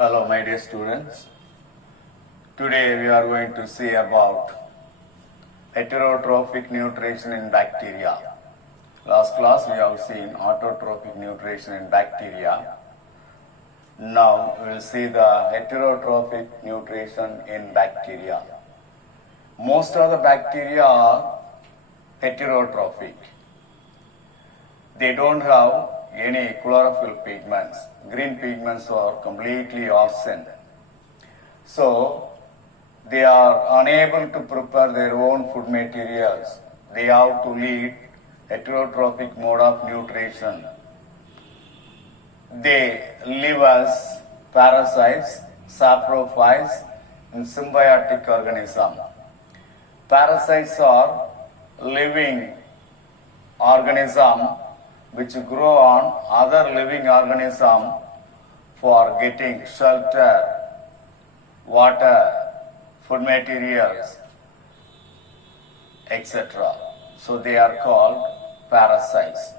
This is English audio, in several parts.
Hello, my dear students. Today we are going to see about heterotrophic nutrition in bacteria. Last class we have seen autotrophic nutrition in bacteria. Now we will see the heterotrophic nutrition in bacteria. Most of the bacteria are heterotrophic. They don't have any chlorophyll pigments. Green pigments are completely absent. So, they are unable to prepare their own food materials. They have to lead heterotrophic mode of nutrition. They live as parasites, saprophytes, in symbiotic organism. Parasites are living organism which grow on other living organism for getting shelter, water, food materials, etc. So they are called parasites.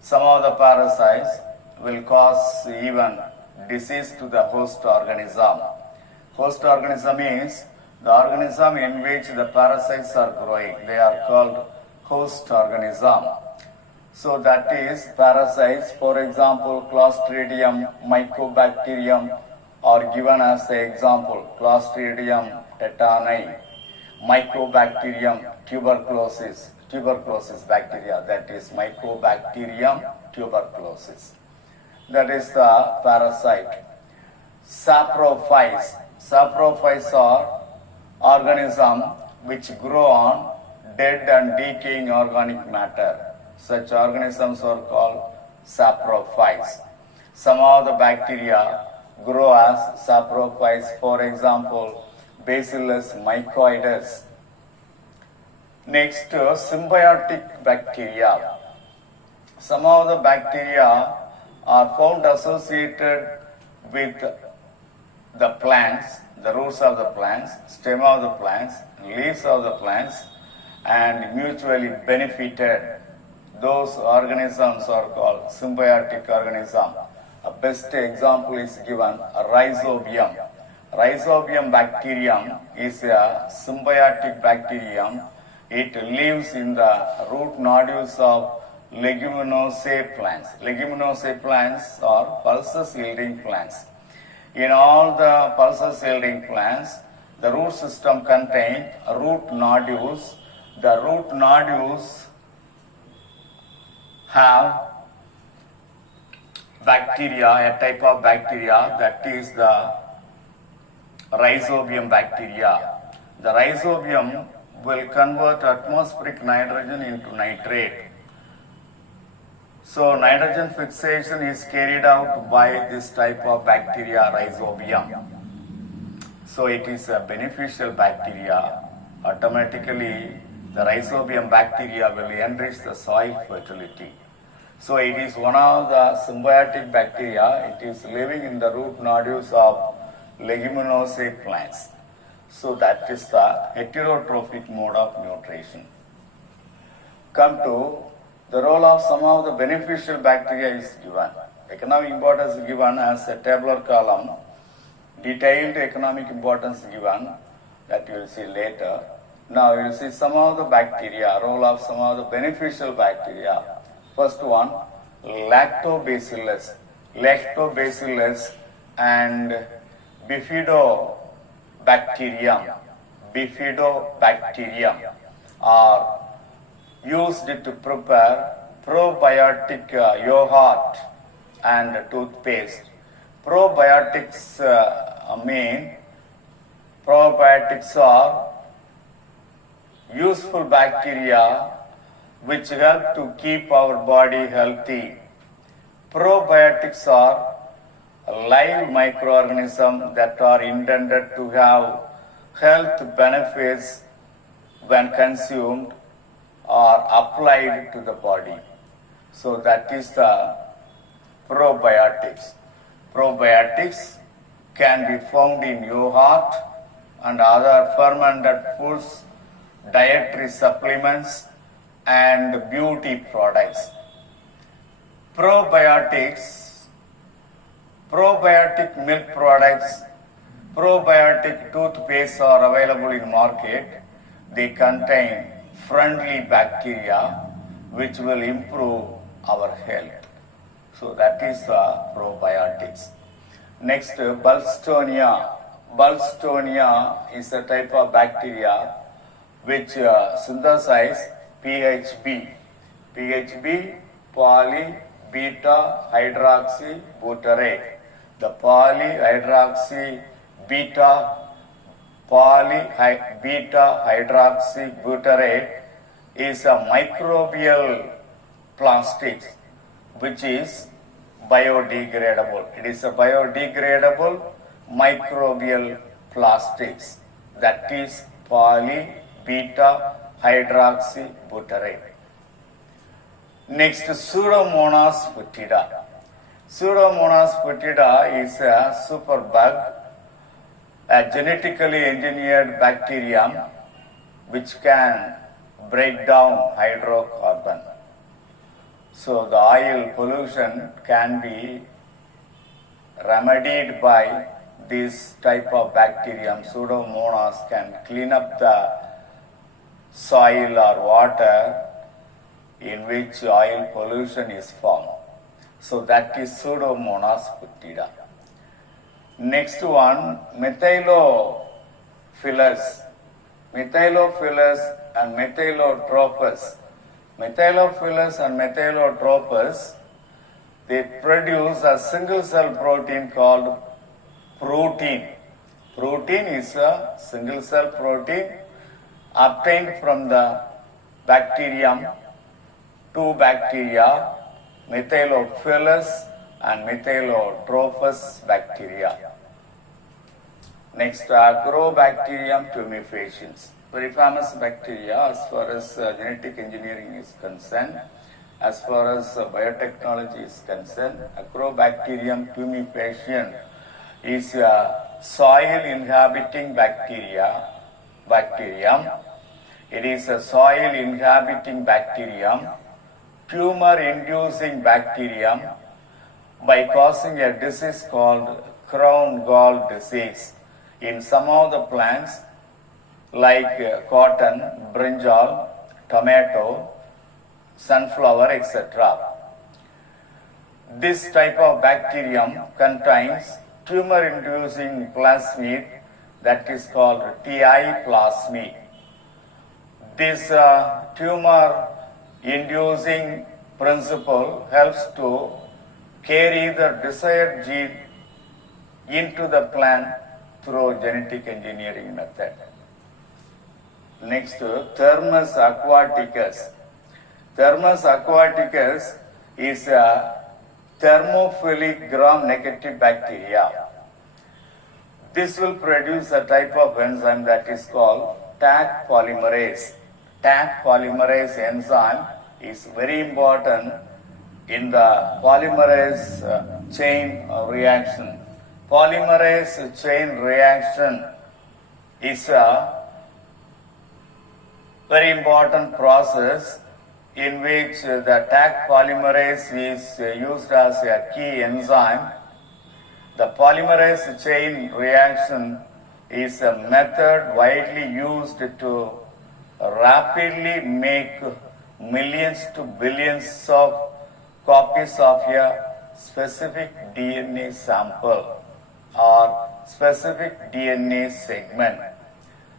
Some of the parasites will cause even disease to the host organism. Host organism means the organism in which the parasites are growing. They are called host organism. So that is parasites, for example, Clostridium, Mycobacterium are given as the example. Clostridium tetani, Mycobacterium tuberculosis bacteria, that is Mycobacterium tuberculosis. That is the parasite. Saprophytes. Saprophytes are organisms which grow on dead and decaying organic matter. Such organisms are called saprophytes. Some of the bacteria grow as saprophytes, for example, Bacillus mycoides. Next, symbiotic bacteria. Some of the bacteria are found associated with the plants, the roots of the plants, stem of the plants, leaves of the plants, and mutually benefited. Those organisms are called symbiotic organisms. A best example is given Rhizobium. Rhizobium bacterium is a symbiotic bacterium. It lives in the root nodules of Leguminosae plants. Leguminosae plants are pulses yielding plants. In all the pulses yielding plants, the root system contains root nodules. The root nodules have bacteria, a type of bacteria, that is the Rhizobium bacteria. The Rhizobium will convert atmospheric nitrogen into nitrate. So nitrogen fixation is carried out by this type of bacteria, Rhizobium. So it is a beneficial bacteria. Automatically the Rhizobium bacteria will enrich the soil fertility. So it is one of the symbiotic bacteria. It is living in the root nodules of Leguminosae plants. So that is the heterotrophic mode of nutrition. Come to the role of some of the beneficial bacteria is given. Economic importance is given as a tabular column. Detailed economic importance given, that you will see later. Now you will see some of the bacteria, role of some of the beneficial bacteria. First one, Lactobacillus. Lactobacillus and Bifidobacterium. Bifidobacterium are used to prepare probiotic yogurt and toothpaste. Probiotics probiotics are useful bacteria which help to keep our body healthy. Probiotics are live microorganisms that are intended to have health benefits when consumed or applied to the body. So that is the probiotics. Probiotics can be found in yogurt and other fermented foods, dietary supplements, and beauty products. Probiotics Probiotic milk products, probiotic toothpaste are available in market. They contain friendly bacteria which will improve our health. So that is probiotics. Next, Balstonia. Balstonia is a type of bacteria which synthesize PHB. PHB, poly beta hydroxy butyrate. The beta hydroxy butyrate is a microbial plastic which is biodegradable. It is a biodegradable microbial plastics, that is poly-beta hydroxy butyrate. Next, Pseudomonas foetida. Pseudomonas foetida is a superbug, a genetically engineered bacterium which can break down hydrocarbon. So the oil pollution can be remedied by this type of bacterium. Pseudomonas can clean up the soil or water in which oil pollution is formed. So that is Pseudomonas foetida. Next one, Methylophilus. Methylophilus and Methylotrophus. Methylophilus and Methylotrophus, they produce a single cell protein called protein. Protein is a single cell protein obtained from the bacterium, two bacteria, Methylophilus and Methylotrophus bacteria. Next, Agrobacterium tumefaciens. Very famous bacteria as far as genetic engineering is concerned. As far as biotechnology is concerned, Agrobacterium tumefaciens is a soil inhabiting bacterium. It is a soil inhabiting bacterium, tumor inducing bacterium by causing a disease called crown gall disease in some of the plants like cotton, brinjal, tomato, sunflower, etc. This type of bacterium contains tumor-inducing plasmid that is called TI plasmid. This tumor-inducing principle helps to carry the desired gene into the plant through genetic engineering method. Next, Thermus aquaticus. Thermus aquaticus is a thermophilic gram-negative bacteria. This will produce a type of enzyme that is called Taq polymerase. Taq polymerase enzyme is very important in the polymerase chain reaction. Polymerase chain reaction is a very important process in which the Taq polymerase is used as a key enzyme. The polymerase chain reaction is a method widely used to rapidly make millions to billions of copies of a specific DNA sample or specific DNA segment.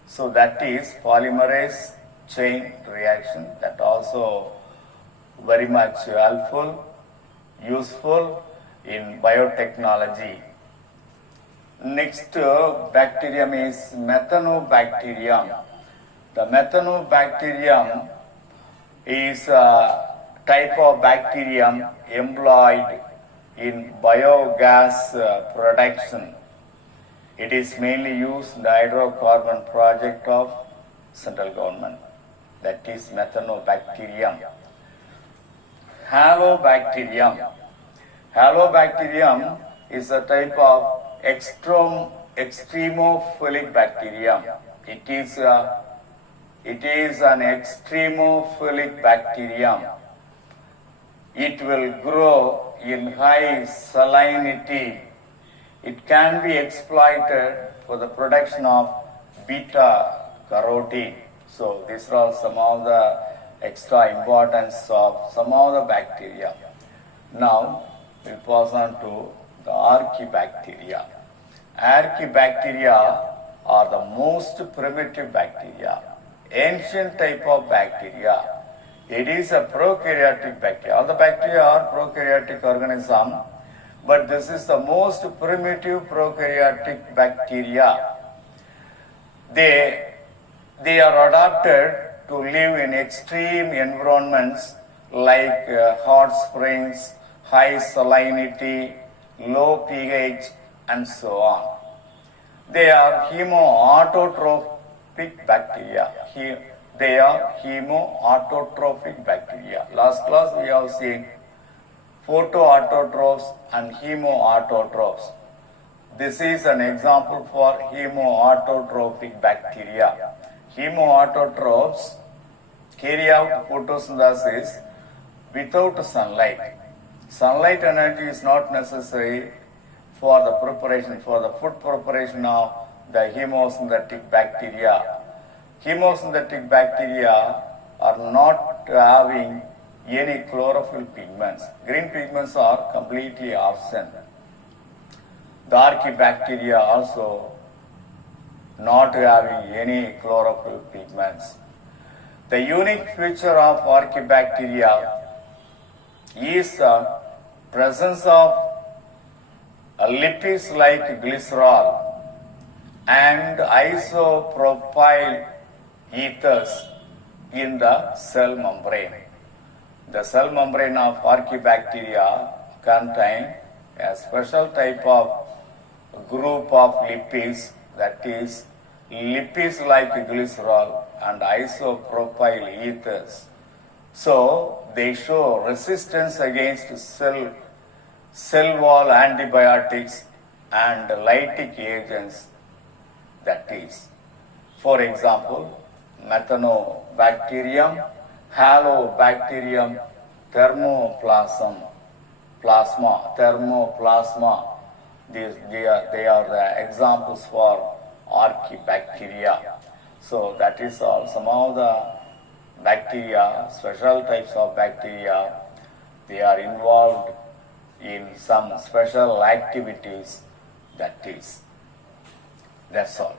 So that is polymerase chain reaction, that also very much helpful, useful in biotechnology. Next bacterium is Methanobacterium. The Methanobacterium is a type of bacterium employed in biogas production. It is mainly used in the hydrocarbon project of central government. That is Methanobacterium. Halobacterium. Halobacterium is a type of extremophilic bacterium. It is an extremophilic bacterium. It will grow in high salinity It can be exploited for the production of beta carotene. So these are some of the extra importance of some of the bacteria. Now we'll pass on to the archaebacteria. Archaebacteria are the most primitive bacteria, ancient type of bacteria. It is a prokaryotic bacteria. All the bacteria are prokaryotic organisms, but this is the most primitive prokaryotic bacteria. They are adapted to live in extreme environments like hot springs, high salinity, low pH, and so on. They are hemoautotrophic bacteria. They are hemoautotrophic bacteria. Last class we have seen photoautotrophs and hemoautotrophs. This is an example for hemoautotrophic bacteria. Hemoautotrophs carry out photosynthesis without sunlight. Sunlight energy is not necessary for the preparation, for the food preparation of the chemosynthetic bacteria. Chemosynthetic bacteria are not having any chlorophyll pigments. Green pigments are completely absent. The archaebacteria also not having any chlorophyll pigments. The unique feature of archaebacteria is the presence of lipids like glycerol and isopropyl ethers in the cell membrane. The cell membrane of archaebacteria contain a special type of group of lipids, that is lipids like glycerol and isopropyl ethers. So they show resistance against cell wall antibiotics and lytic agents, that is, for example, Methanobacterium, Halobacterium, thermoplasma. They are the examples for archaebacteria. So that is all. Some of the bacteria, special types of bacteria, they are involved in some special activities. That's all.